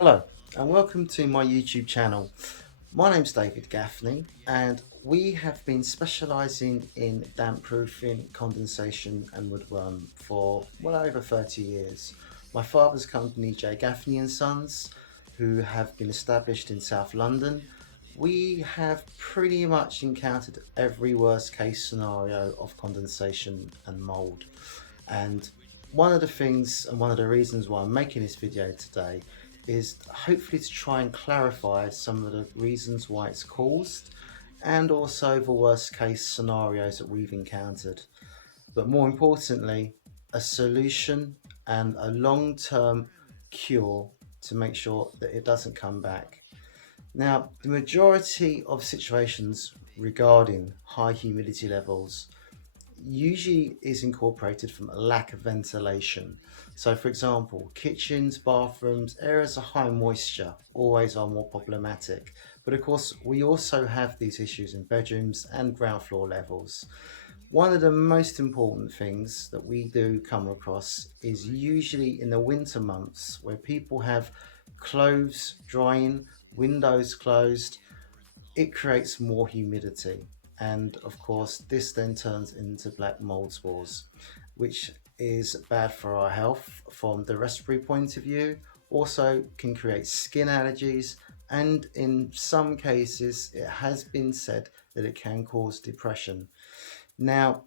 Hello and welcome to my YouTube channel. My name's David Gaffney and we have been specialising in damp proofing, condensation and woodworm for well over 30 years. My father's company J Gaffney and Sons, who have been established in South London, we have pretty much encountered every worst case scenario of condensation and mould. And one of the things and one of the reasons why I'm making this video today is hopefully to try and clarify some of the reasons why it's caused and also the worst case scenarios that we've encountered. But more importantly, a solution and a long-term cure to make sure that it doesn't come back. Now, the majority of situations regarding high humidity levels usually is incorporated from a lack of ventilation. So for example, kitchens, bathrooms, areas of high moisture always are more problematic. But of course, we also have these issues in bedrooms and ground floor levels. One of the most important things that we do come across is usually in the winter months where people have clothes drying, windows closed, it creates more humidity. And of course, this then turns into black mold spores, which is bad for our health from the respiratory point of view, also can create skin allergies, and in some cases, it has been said that it can cause depression. Now,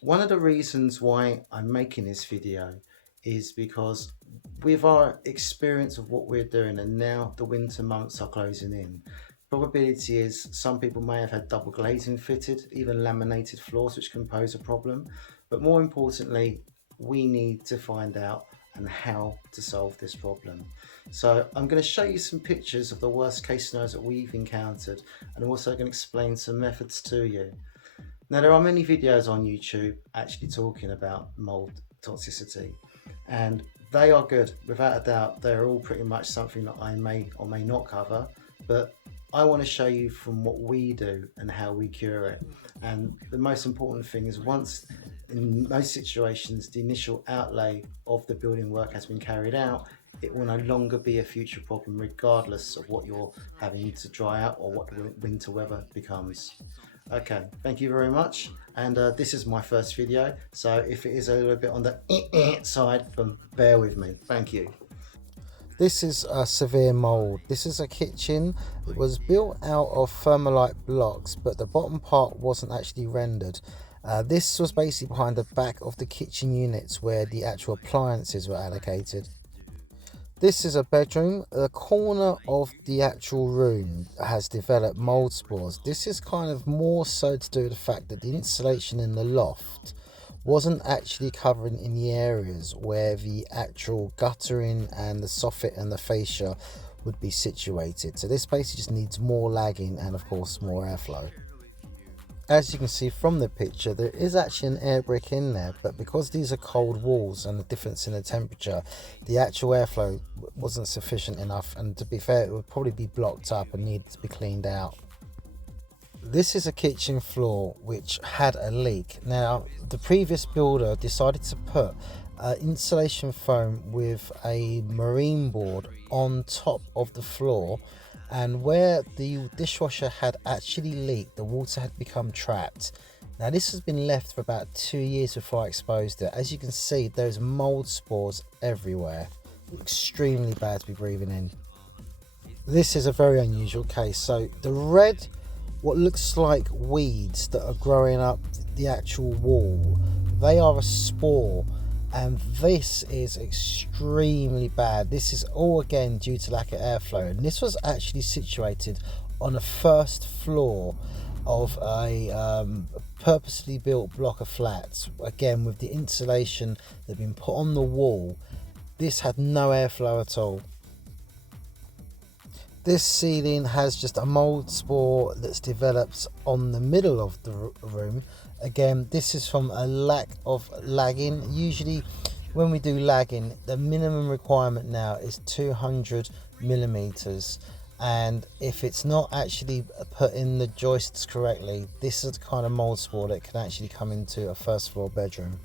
one of the reasons why I'm making this video is because with our experience of what we're doing and now the winter months are closing in, probability is some people may have had double glazing fitted, even laminated floors, which can pose a problem. But more importantly, we need to find out and how to solve this problem. So I'm going to show you some pictures of the worst case scenarios that we've encountered, and I'm also going to explain some methods to you. Now, there are many videos on YouTube actually talking about mold toxicity, and they are good. Without a doubt, they're all pretty much something that I may or may not cover, but I want to show you from what we do and how we cure it. And the most important thing is once, in most situations, the initial outlay of the building work has been carried out, it will no longer be a future problem regardless of what you're having to dry out or what the winter weather becomes. Okay, thank you very much. And this is my first video, so if it is a little bit on the side, then bear with me. Thank you. This is a severe mould. This is a kitchen. It was built out of thermalite blocks, but the bottom part wasn't actually rendered. This was basically behind the back of the kitchen units where the actual appliances were allocated. This is a bedroom. The corner of the actual room has developed mould spores. This is kind of more so to do with the fact that the insulation in the loft wasn't actually covering in the areas where the actual guttering and the soffit and the fascia would be situated. So this basically just needs more lagging and of course more airflow. As you can see from the picture, there is actually an air brick in there, but because these are cold walls and the difference in the temperature, the actual airflow wasn't sufficient enough, and to be fair, it would probably be blocked up and needed to be cleaned out. This is a kitchen floor which had a leak. Now, the previous builder decided to put insulation foam with a marine board on top of the floor, and where the dishwasher had actually leaked, the water had become trapped. Now, this has been left for about 2 years before I exposed it. As you can see, there's mold spores everywhere. Extremely bad to be breathing in. This is a very unusual case. So the red, what looks like weeds that are growing up the actual wall, they are a spore, and this is extremely bad. This is all again due to lack of airflow, and this was actually situated on the first floor of a purposely built block of flats, again with the insulation that had been put on the wall. This had no airflow at all. This ceiling has just a mold spore that's developed on the middle of the room. Again, this is from a lack of lagging. Usually when we do lagging, the minimum requirement now is 200 millimeters, and if it's not actually put in the joists correctly, this is the kind of mold spore that can actually come into a first floor bedroom.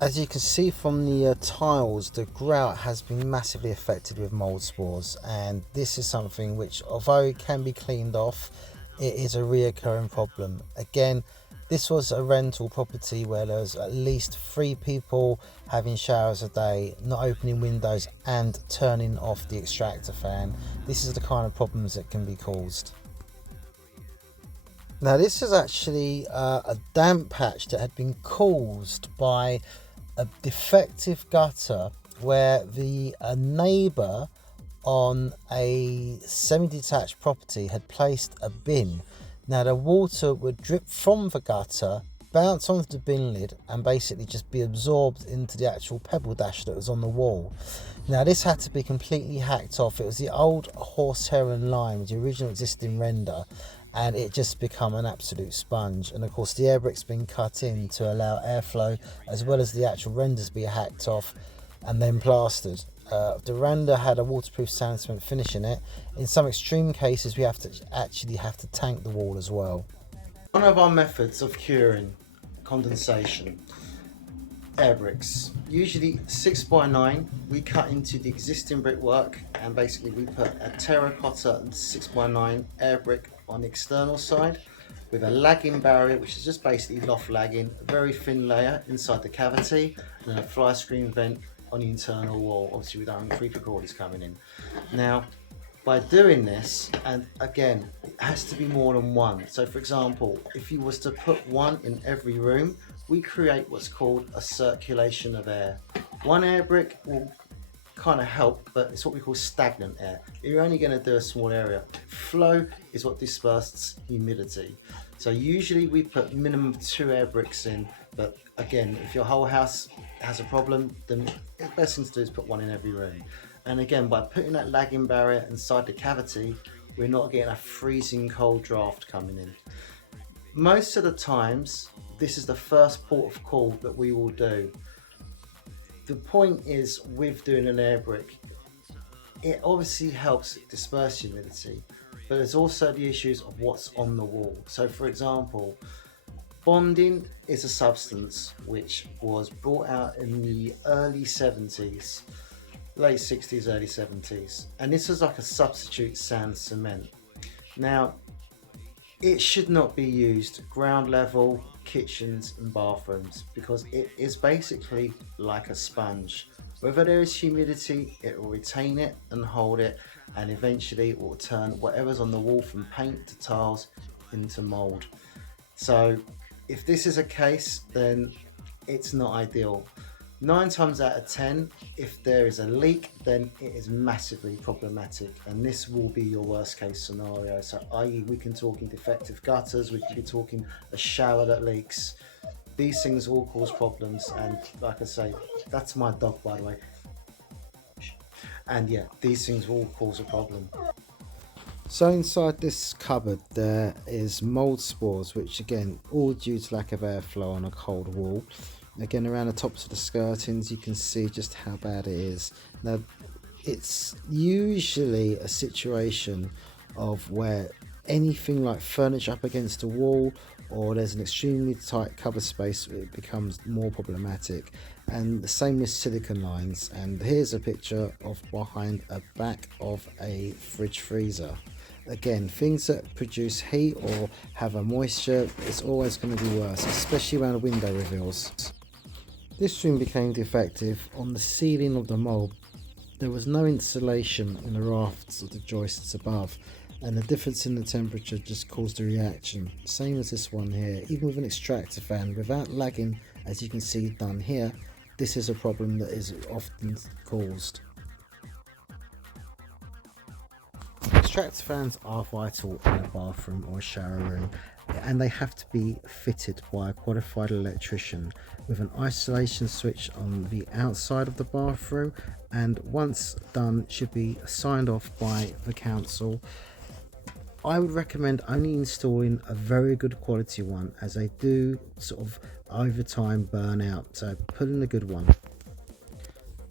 As you can see from the tiles, the grout has been massively affected with mould spores, and this is something which, although it can be cleaned off, it is a reoccurring problem. Again, this was a rental property where there was at least 3 people having showers a day, not opening windows and turning off the extractor fan. This is the kind of problems that can be caused. Now this is actually a damp patch that had been caused by a defective gutter where the neighbour on a semi-detached property had placed a bin. Now the water would drip from the gutter, bounce onto the bin lid and basically just be absorbed into the actual pebble dash that was on the wall. Now this had to be completely hacked off. It was the old horsehair and lime, the original existing render, and it just become an absolute sponge. And of course the air brick's been cut in to allow airflow, as well as the actual renders be hacked off and then plastered. The render had a waterproof sand cement finish in it. In some extreme cases we have to tank the wall as well. One of our methods of curing condensation, air bricks, usually 6x9, we cut into the existing brickwork and basically we put a terracotta 6x9 air brick on the external side with a lagging barrier, which is just basically loft lagging, a very thin layer inside the cavity, and then a fly screen vent on the internal wall, obviously without any creeper crawlies coming in. Now by doing this, and again it has to be more than one, so for example if you was to put one in every room, we create what's called a circulation of air. One air brick will kind of help, but it's what we call stagnant air. You're only going to do a small area. Flow is what disperses humidity. So usually we put minimum 2 air bricks in, but again if your whole house has a problem, then the best thing to do is put one in every room. And again, by putting that lagging barrier inside the cavity, we're not getting a freezing cold draft coming in. Most of the times this is the first port of call that we will do. The point is, with doing an air brick, it obviously helps disperse humidity, but there's also the issues of what's on the wall. So for example, bonding is a substance which was brought out in the early 70s, late 60s, early 70s, and this is like a substitute sand cement. Now it should not be used ground level, kitchens and bathrooms, because it is basically like a sponge. Whether there is humidity, it will retain it and hold it, and eventually it will turn whatever's on the wall from paint to tiles into mould. So if this is a case, then it's not ideal. 9 times out of 10, if there is a leak, then it is massively problematic, and this will be your worst case scenario. So i.e. we can talk in defective gutters, we can be talking a shower that leaks. These things all cause problems, and like I say, that's my dog by the way. And yeah, these things will cause a problem. So inside this cupboard there is mould spores, which again all due to lack of airflow on a cold wall. Again, around the tops of the skirtings you can see just how bad it is. Now it's usually a situation of where anything like furniture up against a wall, or there's an extremely tight cupboard space, it becomes more problematic. And the same with silicone lines. And here's a picture of behind a back of a fridge freezer. Again, things that produce heat or have a moisture, it's always going to be worse, especially around the window reveals. This room became defective on the ceiling of the mould. There was no insulation in the rafts of the joists above, and the difference in the temperature just caused a reaction. Same as this one here. Even with an extractor fan, without lagging, as you can see done here, this is a problem that is often caused. Extractor fans are vital in a bathroom or a shower room, and they have to be fitted by a qualified electrician with an isolation switch on the outside of the bathroom, and once done should be signed off by the council. I would recommend only installing a very good quality one, as they do sort of over time burn out, so put in a good one.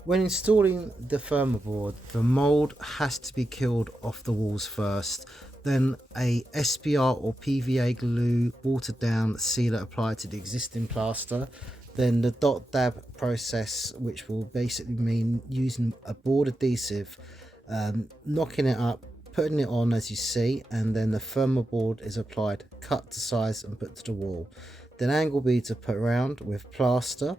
When installing the thermoboard, the mould has to be killed off the walls first, then a SPR or PVA glue watered down sealer applied to the existing plaster, Then the dot dab process, which will basically mean using a board adhesive, knocking it up, putting it on as you see, and then the thermal board is applied, cut to size and put to the wall. Then angle beads are put around with plaster,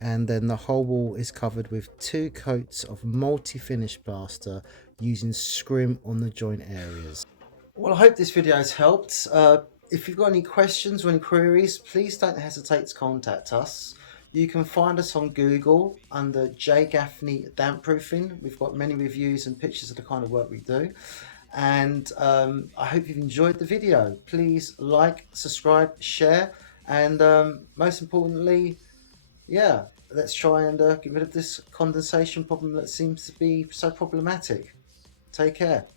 and then the whole wall is covered with 2 coats of multi-finish plaster using scrim on the joint areas. Well, I hope this video has helped. If you've got any questions or any queries, please don't hesitate to contact us. You can find us on Google under J. Gaffney Damp Proofing. We've got many reviews and pictures of the kind of work we do. And I hope you've enjoyed the video. Please like, subscribe, share, and most importantly, yeah, let's try and get rid of this condensation problem that seems to be so problematic. Take care.